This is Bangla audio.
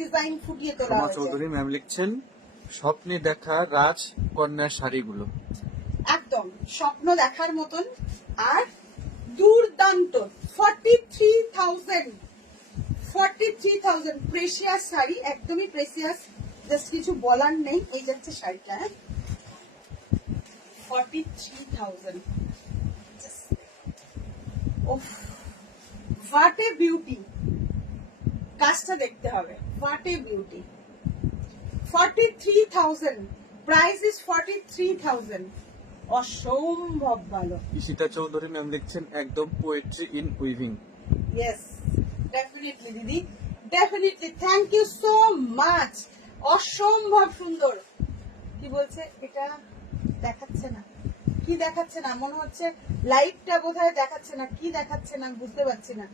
ডিজাইন ফুটিয়ে তোলা সোমা হয়েছে। চৌধুরী ম্যাম লিখছেন স্বপ্নে দেখা রাজ কন্যার শাড়িগুলো একদম স্বপ্ন দেখার মতন আর দুর্দান্ত। 43,000 প্রেসিয়াস শাড়ি, একদমই প্রেসিয়াস, জাস্ট কিছু বলার নেই। এই যাচ্ছে শাড়িটা, 43,000। ওফ, হোয়াট এ বিউটি। কাজটা দেখতে হবে, what a beauty. 43,000, price is 43,000, অসম্ভব ভালো। ঈশিতা চৌধুরী ম্যাম লিখছেন একদম poetry in weaving. Yes, definitely দিদি, definitely, thank you so much. অসম্ভব সুন্দর। কি বলছে এটা? দেখাচ্ছে না, কি দেখাচ্ছে না? মনে হচ্ছে লাইভটা বোধহয় দেখাচ্ছে না, কি দেখাচ্ছে না বুঝতে পারছি না।